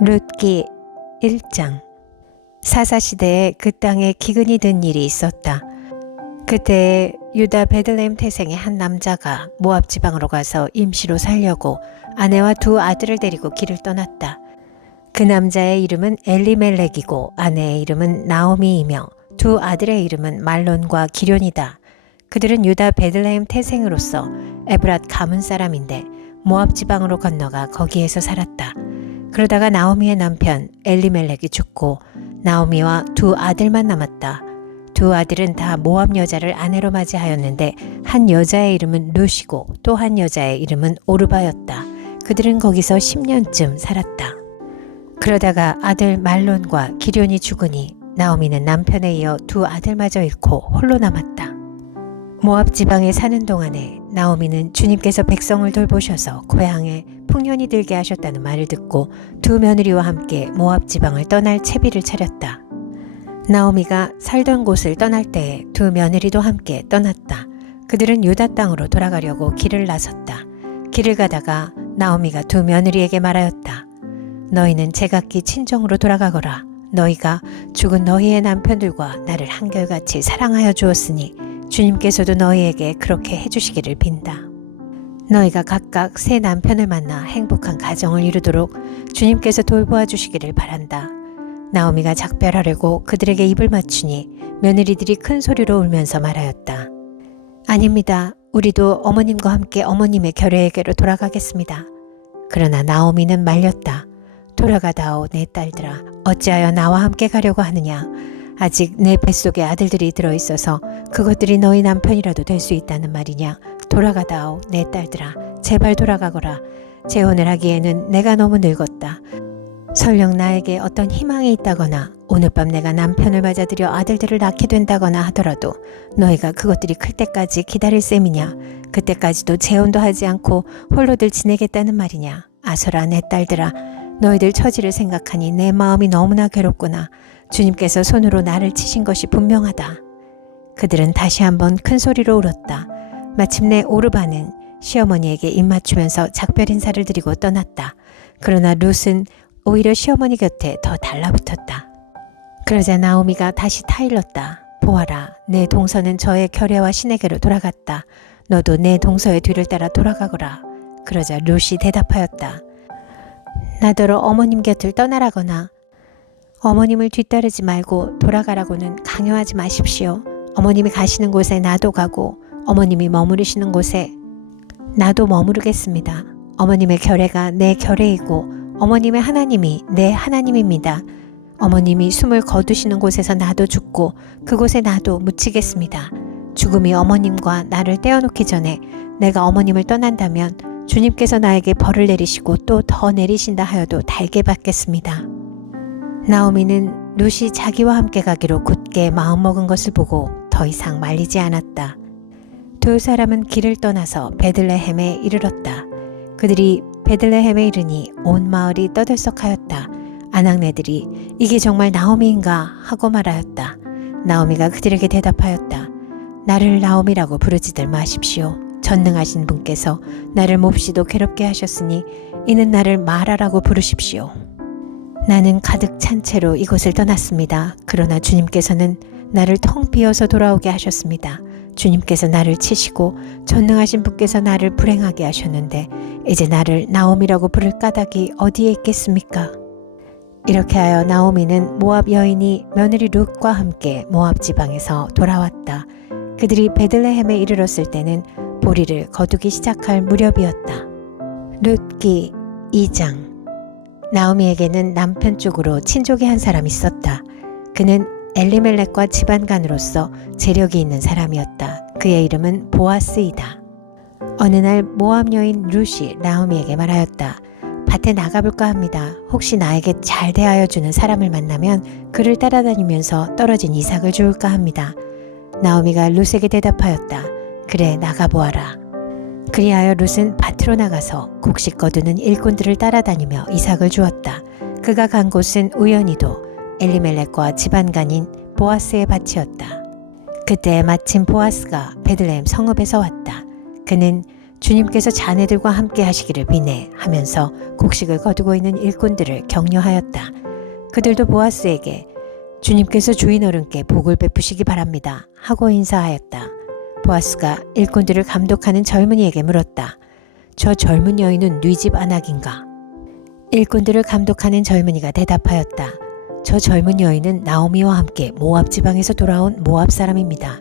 룻기 1장. 사사시대에 그 땅에 기근이 든 일이 있었다. 그때 유다 베들레헴 태생의 한 남자가 모압 지방으로 가서 임시로 살려고 아내와 두 아들을 데리고 길을 떠났다. 그 남자의 이름은 엘리멜렉이고 아내의 이름은 나오미이며 두 아들의 이름은 말론과 기럐이다. 그들은 유다 베들레헴 태생으로서 에브랏 가문 사람인데 모압 지방으로 건너가 거기에서 살았다. 그러다가 나오미의 남편 엘리멜렉이 죽고 나오미와 두 아들만 남았다. 두 아들은 다 모압 여자를 아내로 맞이하였는데 한 여자의 이름은 룻이고 또 한 여자의 이름은 오르바였다. 그들은 거기서 10년쯤 살았다. 그러다가 아들 말론과 기럐이 죽으니 나오미는 남편에 이어 두 아들마저 잃고 홀로 남았다. 모압 지방에 사는 동안에 나오미는 주님께서 백성을 돌보셔서 고향에 풍년이 들게 하셨다는 말을 듣고 두 며느리와 함께 모압 지방을 떠날 채비를 차렸다. 나오미가 살던 곳을 떠날 때에 두 며느리도 함께 떠났다. 그들은 유다 땅으로 돌아가려고 길을 나섰다. 길을 가다가 나오미가 두 며느리에게 말하였다. 너희는 제각기 친정으로 돌아가거라. 너희가 죽은 너희의 남편들과 나를 한결같이 사랑하여 주었으니 주님께서도 너희에게 그렇게 해주시기를 빈다. 너희가 각각 새 남편을 만나 행복한 가정을 이루도록 주님께서 돌보아 주시기를 바란다. 나오미가 작별하려고 그들에게 입을 맞추니 며느리들이 큰 소리로 울면서 말하였다. 아닙니다. 우리도 어머님과 함께 어머님의 결례에게로 돌아가겠습니다. 그러나 나오미는 말렸다. 돌아가다오 내 딸들아. 어찌하여 나와 함께 가려고 하느냐. 아직 내 뱃속에 아들들이 들어있어서 그것들이 너희 남편이라도 될 수 있다는 말이냐. 돌아가다오 내 딸들아. 제발 돌아가거라. 재혼을 하기에는 내가 너무 늙었다. 설령 나에게 어떤 희망이 있다거나 오늘 밤 내가 남편을 맞아들여 아들들을 낳게 된다거나 하더라도 너희가 그것들이 클 때까지 기다릴 셈이냐. 그때까지도 재혼도 하지 않고 홀로들 지내겠다는 말이냐. 아서라 내 딸들아. 너희들 처지를 생각하니 내 마음이 너무나 괴롭구나. 주님께서 손으로 나를 치신 것이 분명하다. 그들은 다시 한번 큰 소리로 울었다. 마침내 오르바는 시어머니에게 입 맞추면서 작별 인사를 드리고 떠났다. 그러나 룻은 오히려 시어머니 곁에 더 달라붙었다. 그러자 나오미가 다시 타일렀다. 보아라, 내 동서는 저의 결례와 신에게로 돌아갔다. 너도 내 동서의 뒤를 따라 돌아가거라. 그러자 룻이 대답하였다. 나더러 어머님 곁을 떠나라거나 어머님을 뒤따르지 말고 돌아가라고는 강요하지 마십시오. 어머님이 가시는 곳에 나도 가고 어머님이 머무르시는 곳에 나도 머무르겠습니다. 어머님의 결례가 내 결례이고 어머님의 하나님이 내 하나님입니다. 어머님이 숨을 거두시는 곳에서 나도 죽고 그곳에 나도 묻히겠습니다. 죽음이 어머님과 나를 떼어놓기 전에 내가 어머님을 떠난다면 주님께서 나에게 벌을 내리시고 또 더 내리신다 하여도 달게 받겠습니다. 나오미는 룻이 자기와 함께 가기로 굳게 마음먹은 것을 보고 더 이상 말리지 않았다. 두 사람은 길을 떠나서 베들레헴에 이르렀다. 그들이 베들레헴에 이르니 온 마을이 떠들썩하였다. 아낙네들이 이게 정말 나오미인가 하고 말하였다. 나오미가 그들에게 대답하였다. 나를 나오미라고 부르지들 마십시오. 전능하신 분께서 나를 몹시도 괴롭게 하셨으니 이는 나를 마라라고 부르십시오. 나는 가득 찬 채로 이곳을 떠났습니다. 그러나 주님께서는 나를 텅 비어서 돌아오게 하셨습니다. 주님께서 나를 치시고 전능하신 분께서 나를 불행하게 하셨는데 이제 나를 나오미라고 부를 까닭이 어디에 있겠습니까? 이렇게 하여 나오미는 모압 여인이 며느리 룻과 함께 모압 지방에서 돌아왔다. 그들이 베들레헴에 이르렀을 때는 보리를 거두기 시작할 무렵이었다. 룻기 2장. 나오미에게는 남편 쪽으로 친족이 한 사람 있었다. 그는 엘리멜렉과 집안간으로서 재력이 있는 사람이었다. 그의 이름은 보아스이다. 어느 날 모압 여인 룻이 나오미에게 말하였다. 밭에 나가볼까 합니다. 혹시 나에게 잘 대하여 주는 사람을 만나면 그를 따라다니면서 떨어진 이삭을 주울까 합니다. 나오미가 룻에게 대답하였다. 그래, 나가보아라. 그리하여 룻은 밭으로 나가서 곡식 거두는 일꾼들을 따라다니며 이삭을 주었다. 그가 간 곳은 우연히도 엘리멜렉과 집안간인 보아스의 밭이었다. 그때 마침 보아스가 베들레헴 성읍에서 왔다. 그는 주님께서 자네들과 함께 하시기를 비네 하면서 곡식을 거두고 있는 일꾼들을 격려하였다. 그들도 보아스에게 주님께서 주인 어른께 복을 베푸시기 바랍니다 하고 인사하였다. 보아스가 일꾼들을 감독하는 젊은이에게 물었다. 저 젊은 여인은 네 집 아낙인가? 일꾼들을 감독하는 젊은이가 대답하였다. 저 젊은 여인은 나오미와 함께 모압 지방에서 돌아온 모압 사람입니다.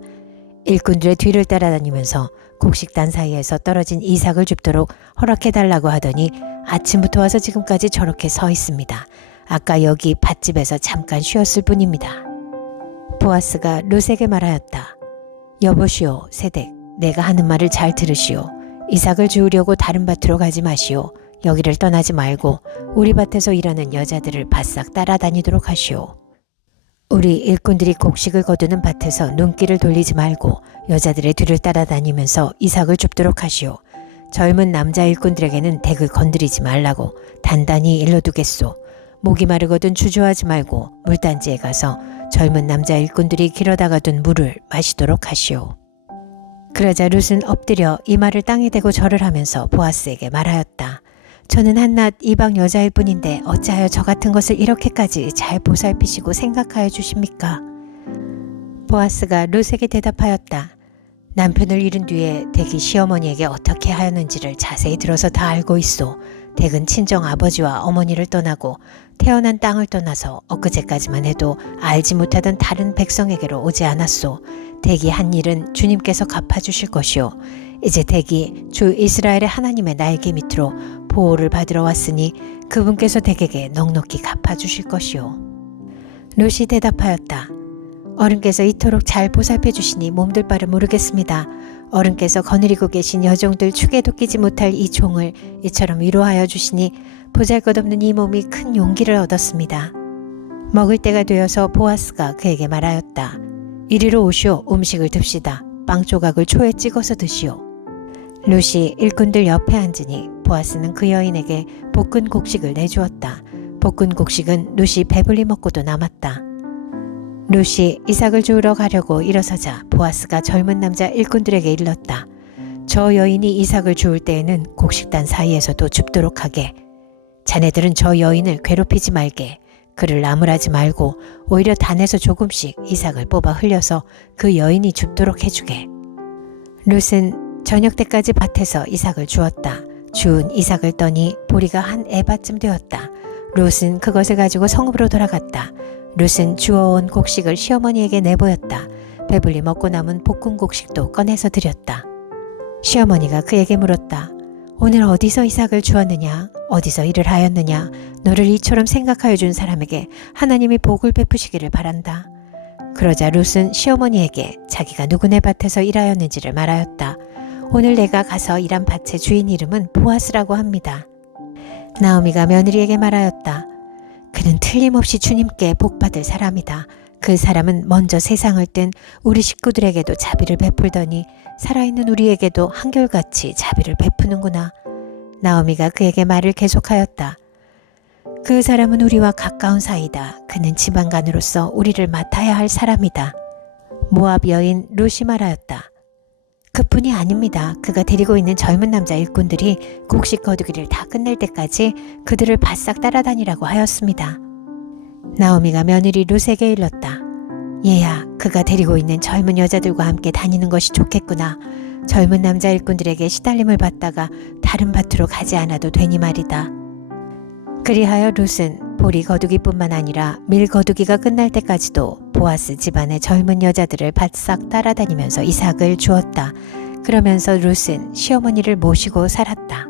일꾼들의 뒤를 따라다니면서 곡식단 사이에서 떨어진 이삭을 줍도록 허락해달라고 하더니 아침부터 와서 지금까지 저렇게 서 있습니다. 아까 여기 밭집에서 잠깐 쉬었을 뿐입니다. 보아스가 룻에게 말하였다. 여보시오 세댁, 내가 하는 말을 잘 들으시오. 이삭을 주우려고 다른 밭으로 가지 마시오. 여기를 떠나지 말고 우리 밭에서 일하는 여자들을 바싹 따라다니도록 하시오. 우리 일꾼들이 곡식을 거두는 밭에서 눈길을 돌리지 말고 여자들의 뒤를 따라다니면서 이삭을 줍도록 하시오. 젊은 남자 일꾼들에게는 댁을 건드리지 말라고 단단히 일러두겠소. 목이 마르거든 주저하지 말고 물단지에 가서 젊은 남자 일꾼들이 길어다가 둔 물을 마시도록 하시오. 그러자 룻은 엎드려 이마를 땅에 대고 절을 하면서 보아스에게 말하였다. 저는 한낱 이방 여자일 뿐인데 어찌하여 저 같은 것을 이렇게까지 잘 보살피시고 생각하여 주십니까? 보아스가 룻에게 대답하였다. 남편을 잃은 뒤에 댁이 시어머니에게 어떻게 하였는지를 자세히 들어서 다 알고 있소. 댁은 친정 아버지와 어머니를 떠나고 태어난 땅을 떠나서 엊그제까지만 해도 알지 못하던 다른 백성에게로 오지 않았소. 댁이 한 일은 주님께서 갚아주실 것이오. 이제 댁이 주 이스라엘의 하나님의 날개 밑으로 보호를 받으러 왔으니 그분께서 댁에게 넉넉히 갚아주실 것이오. 룻이 대답하였다. 어른께서 이토록 잘 보살펴 주시니 몸둘 바를 모르겠습니다. 어른께서 거느리고 계신 여종들 축에도 끼지 못할 이 종을 이처럼 위로하여 주시니 보잘것없는 이 몸이 큰 용기를 얻었습니다. 먹을 때가 되어서 보아스가 그에게 말하였다. 이리로 오시오. 음식을 듭시다. 빵 조각을 초에 찍어서 드시오. 룻이 일꾼들 옆에 앉으니 보아스는 그 여인에게 볶은 곡식을 내주었다. 볶은 곡식은 룻이 배불리 먹고도 남았다. 룻이 이삭을 주우러 가려고 일어서자 보아스가 젊은 남자 일꾼들에게 일렀다. 저 여인이 이삭을 주울 때에는 곡식단 사이에서도 줍도록 하게. 자네들은 저 여인을 괴롭히지 말게. 그를 나무라지 말고 오히려 단에서 조금씩 이삭을 뽑아 흘려서 그 여인이 줍도록 해주게. 룻은 저녁 때까지 밭에서 이삭을 주었다. 주운 이삭을 떠니 보리가 한 에바쯤 되었다. 룻은 그것을 가지고 성읍으로 돌아갔다. 룻은 주워온 곡식을 시어머니에게 내보였다. 배불리 먹고 남은 볶은 곡식도 꺼내서 드렸다. 시어머니가 그에게 물었다. 오늘 어디서 이삭을 주었느냐? 어디서 일을 하였느냐? 너를 이처럼 생각하여 준 사람에게 하나님이 복을 베푸시기를 바란다. 그러자 룻은 시어머니에게 자기가 누구네 밭에서 일하였는지를 말하였다. 오늘 내가 가서 일한 밭의 주인 이름은 보아스라고 합니다. 나오미가 며느리에게 말하였다. 그는 틀림없이 주님께 복받을 사람이다. 그 사람은 먼저 세상을 뜬 우리 식구들에게도 자비를 베풀더니 살아있는 우리에게도 한결같이 자비를 베푸는구나. 나오미가 그에게 말을 계속하였다. 그 사람은 우리와 가까운 사이다. 그는 지방간으로서 우리를 맡아야 할 사람이다. 모압 여인 룻이 말하였다. 그뿐이 아닙니다. 그가 데리고 있는 젊은 남자 일꾼들이 곡식 거두기를 다 끝낼 때까지 그들을 바싹 따라다니라고 하였습니다. 나오미가 며느리 룻에게 일렀다. 얘야, 그가 데리고 있는 젊은 여자들과 함께 다니는 것이 좋겠구나. 젊은 남자 일꾼들에게 시달림을 받다가 다른 밭으로 가지 않아도 되니 말이다. 그리하여 룻은 보리 거두기뿐만 아니라 밀 거두기가 끝날 때까지도 보아스 집안의 젊은 여자들을 바싹 따라다니면서 이삭을 주었다. 그러면서 룻은 시어머니를 모시고 살았다.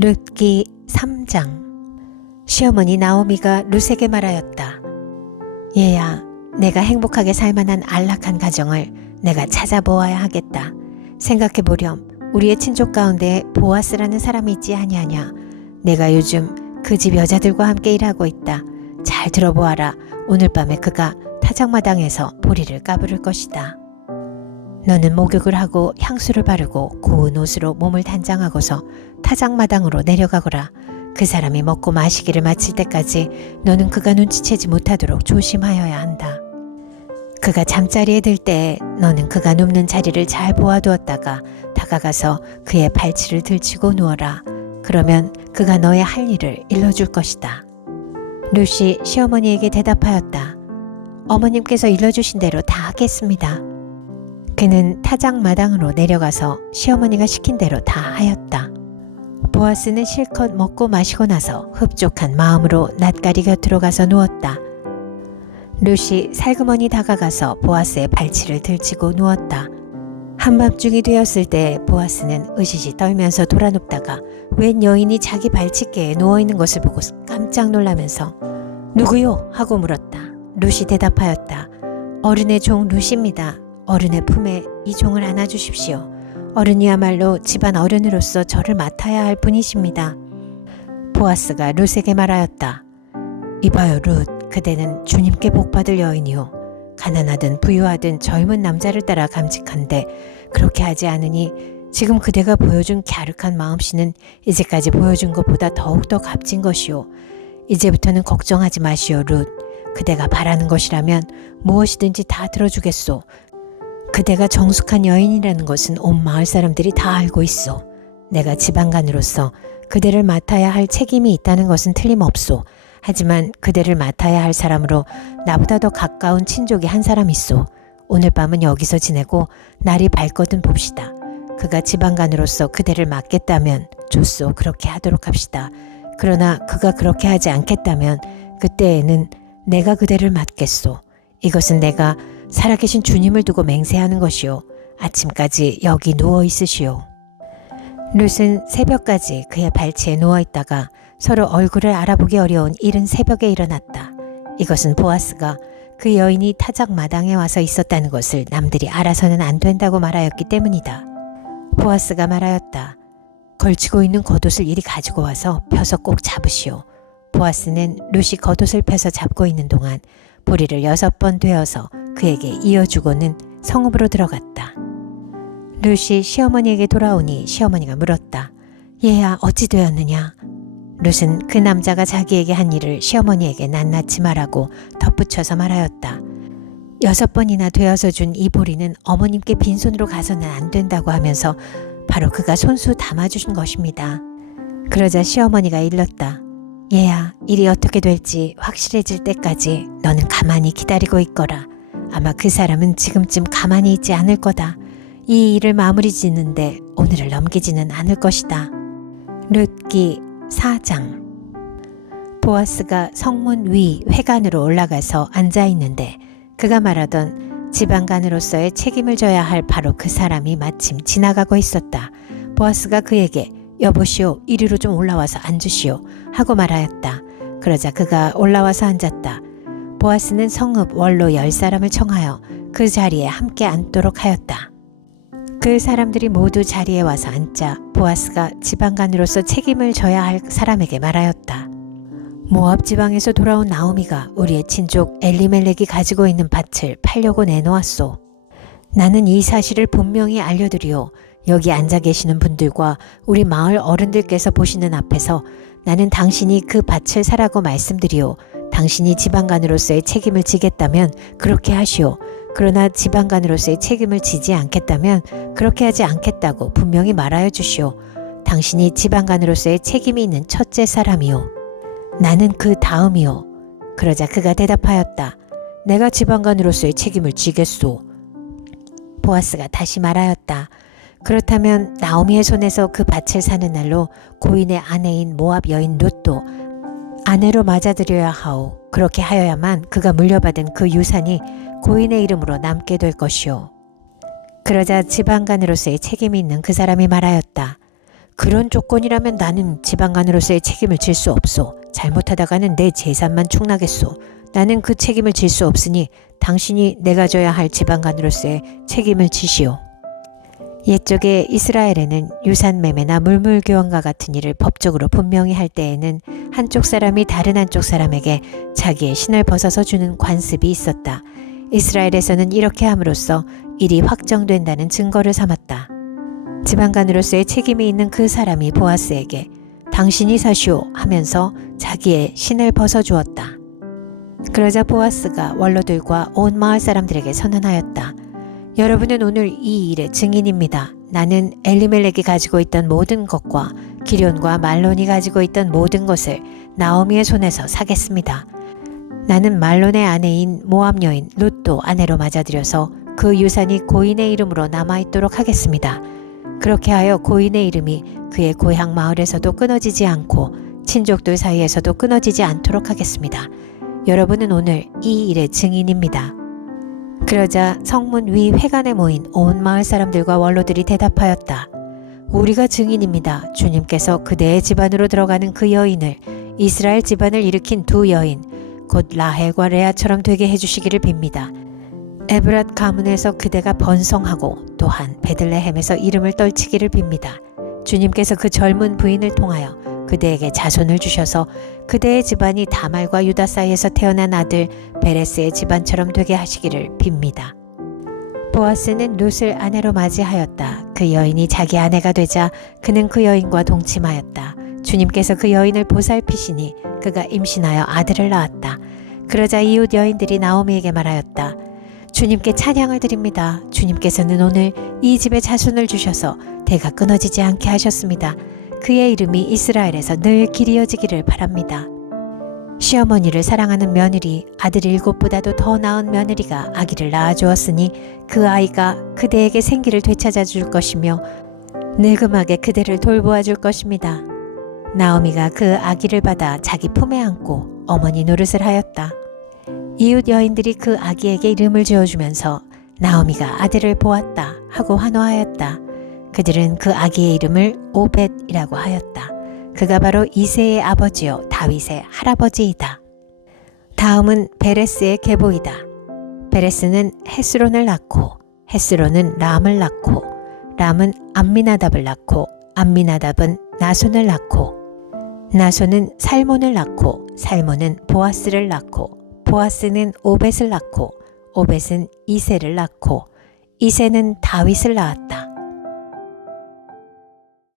룻기 3장. 시어머니 나오미가 룻에게 말하였다. 얘야, 내가 행복하게 살만한 안락한 가정을 내가 찾아보아야 하겠다. 생각해보렴. 우리의 친족 가운데 보아스라는 사람이 있지 아니하냐. 내가 요즘 그 집 여자들과 함께 일하고 있다. 잘 들어보아라. 오늘 밤에 그가 타작마당에서 보리를 까부를 것이다. 너는 목욕을 하고 향수를 바르고 고운 옷으로 몸을 단장하고서 타작마당으로 내려가거라. 그 사람이 먹고 마시기를 마칠 때까지 너는 그가 눈치채지 못하도록 조심하여야 한다. 그가 잠자리에 들 때 너는 그가 눕는 자리를 잘 보아두었다가 다가가서 그의 발치를 들치고 누워라. 그러면 그가 너의 할 일을 일러줄 것이다. 룻이 시어머니에게 대답하였다. 어머님께서 일러주신 대로 다 하겠습니다. 그는 타작 마당으로 내려가서 시어머니가 시킨 대로 다 하였다. 보아스는 실컷 먹고 마시고 나서 흡족한 마음으로 낫가리 곁으로 가서 누웠다. 룻이 살그머니 다가가서 보아스의 발치를 들치고 누웠다. 한밤중이 되었을 때 보아스는 으시시 떨면서 돌아눕다가 웬 여인이 자기 발치께에 누워있는 것을 보고 깜짝 놀라면서 누구요? 하고 물었다. 룻이 대답하였다. 어른의 종 룻입니다. 어른의 품에 이 종을 안아주십시오. 어른이야말로 집안 어른으로서 저를 맡아야 할 분이십니다. 보아스가 룻에게 말하였다. 이봐요 룻, 그대는 주님께 복받을 여인이요. 가난하든 부유하든 젊은 남자를 따라 감직한데 그렇게 하지 않으니 지금 그대가 보여준 갸륵한 마음씨는 이제까지 보여준 것보다 더욱더 값진 것이요. 이제부터는 걱정하지 마시오 룻. 그대가 바라는 것이라면 무엇이든지 다 들어주겠소. 그대가 정숙한 여인이라는 것은 온 마을 사람들이 다 알고 있소. 내가 지방간으로서 그대를 맡아야 할 책임이 있다는 것은 틀림없소. 하지만 그대를 맡아야 할 사람으로 나보다 더 가까운 친족이 한 사람 있소. 오늘 밤은 여기서 지내고 날이 밝거든 봅시다. 그가 지방간으로서 그대를 맡겠다면 좋소. 그렇게 하도록 합시다. 그러나 그가 그렇게 하지 않겠다면 그때에는 내가 그대를 맡겠소. 이것은 내가 살아계신 주님을 두고 맹세하는 것이요. 아침까지 여기 누워 있으시오. 룻은 새벽까지 그의 발치에 누워있다가 서로 얼굴을 알아보기 어려운 이른 새벽에 일어났다. 이것은 보아스가 그 여인이 타작 마당에 와서 있었다는 것을 남들이 알아서는 안 된다고 말하였기 때문이다. 보아스가 말하였다. 걸치고 있는 겉옷을 이리 가지고 와서 펴서 꼭 잡으시오. 보아스는 룻이 겉옷을 펴서 잡고 있는 동안 보리를 6번 되어서 그에게 이어주고는 성읍으로 들어갔다. 룻이 시어머니에게 돌아오니 시어머니가 물었다. 얘야 어찌 되었느냐? 룻은 그 남자가 자기에게 한 일을 시어머니에게 낱낱이 말하고 덧붙여서 말하였다. 6번이나 되어서 준 이 보리는 어머님께 빈손으로 가서는 안 된다고 하면서 바로 그가 손수 담아주신 것입니다. 그러자 시어머니가 일렀다. 얘야, 일이 어떻게 될지 확실해질 때까지 너는 가만히 기다리고 있거라. 아마 그 사람은 지금쯤 가만히 있지 않을 거다. 이 일을 마무리 짓는데 오늘을 넘기지는 않을 것이다. 룻기 4장. 보아스가 성문 위 회관으로 올라가서 앉아있는데 그가 말하던 지방간으로서의 책임을 져야 할 바로 그 사람이 마침 지나가고 있었다. 보아스가 그에게 여보시오, 이리로 좀 올라와서 앉으시오 하고 말하였다. 그러자 그가 올라와서 앉았다. 보아스는 성읍 원로 10사람을 청하여 그 자리에 함께 앉도록 하였다. 그 사람들이 모두 자리에 와서 앉자 보아스가 지방간으로서 책임을 져야 할 사람에게 말하였다. 모압 지방에서 돌아온 나오미가 우리의 친족 엘리멜렉이 가지고 있는 밭을 팔려고 내놓았소. 나는 이 사실을 분명히 알려드리오. 여기 앉아 계시는 분들과 우리 마을 어른들께서 보시는 앞에서 나는 당신이 그 밭을 사라고 말씀드리오. 당신이 지방간으로서의 책임을 지겠다면 그렇게 하시오. 그러나 지방간으로서의 책임을 지지 않겠다면 그렇게 하지 않겠다고 분명히 말하여 주시오. 당신이 지방간으로서의 책임이 있는 첫째 사람이오. 나는 그 다음이오. 그러자 그가 대답하였다. 내가 지방간으로서의 책임을 지겠소. 보아스가 다시 말하였다. 그렇다면 나오미의 손에서 그 밭을 사는 날로 고인의 아내인 모압 여인 룻도 아내로 맞아들여야 하오. 그렇게 하여야만 그가 물려받은 그 유산이 고인의 이름으로 남게 될 것이오. 그러자 지방간으로서의 책임이 있는 그 사람이 말하였다. 그런 조건이라면 나는 지방간으로서의 책임을 질 수 없소. 잘못하다가는 내 재산만 축나겠소. 나는 그 책임을 질 수 없으니 당신이 내가 져야 할 지방간으로서의 책임을 지시오. 옛적에 이스라엘에는 유산매매나 물물교환과 같은 일을 법적으로 분명히 할 때에는 한쪽 사람이 다른 한쪽 사람에게 자기의 신을 벗어서 주는 관습이 있었다. 이스라엘에서는 이렇게 함으로써 일이 확정된다는 증거를 삼았다. 지방간으로서의 책임이 있는 그 사람이 보아스에게 당신이 사시오 하면서 자기의 신을 벗어주었다. 그러자 보아스가 원로들과 온 마을 사람들에게 선언하였다. 여러분은 오늘 이 일의 증인입니다. 나는 엘리멜렉이 가지고 있던 모든 것과 기럨과 말론이 가지고 있던 모든 것을 나오미의 손에서 사겠습니다. 나는 말론의 아내인 모압 여인 룻도 아내로 맞아들여서 그 유산이 고인의 이름으로 남아있도록 하겠습니다. 그렇게 하여 고인의 이름이 그의 고향 마을에서도 끊어지지 않고 친족들 사이에서도 끊어지지 않도록 하겠습니다. 여러분은 오늘 이 일의 증인입니다. 그러자 성문 위 회관에 모인 온 마을 사람들과 원로들이 대답하였다. 우리가 증인입니다. 주님께서 그대의 집안으로 들어가는 그 여인을 이스라엘 집안을 일으킨 두 여인 곧 라헬과 레아처럼 되게 해주시기를 빕니다. 에브랏 가문에서 그대가 번성하고 또한 베들레헴에서 이름을 떨치기를 빕니다. 주님께서 그 젊은 부인을 통하여 그대에게 자손을 주셔서 그대의 집안이 다말과 유다 사이에서 태어난 아들 베레스의 집안처럼 되게 하시기를 빕니다. 보아스는 룻을 아내로 맞이하였다. 그 여인이 자기 아내가 되자 그는 그 여인과 동침하였다. 주님께서 그 여인을 보살피시니 그가 임신하여 아들을 낳았다. 그러자 이웃 여인들이 나오미에게 말하였다. 주님께 찬양을 드립니다. 주님께서는 오늘 이 집에 자손을 주셔서 대가 끊어지지 않게 하셨습니다. 그의 이름이 이스라엘에서 늘 길이어지기를 바랍니다. 시어머니를 사랑하는 며느리, 아들 7보다도 더 나은 며느리가 아기를 낳아주었으니 그 아이가 그대에게 생기를 되찾아 줄 것이며 늙음하게 그대를 돌보아 줄 것입니다. 나오미가 그 아기를 받아 자기 품에 안고 어머니 노릇을 하였다. 이웃 여인들이 그 아기에게 이름을 지어주면서 나오미가 아들을 보았다 하고 환호하였다. 그들은 그 아기의 이름을 오벳이라고 하였다. 그가 바로 이새의 아버지요 다윗의 할아버지이다. 다음은 베레스의 계보이다. 베레스는 헤스론을 낳고 헤스론은 람을 낳고 람은 암미나답을 낳고 암미나답은 나손을 낳고 나손은 살몬을 낳고 살몬은 보아스를 낳고 보아스는 오벳을 낳고 오벳은 이새를 낳고 이새는 다윗을 낳았다.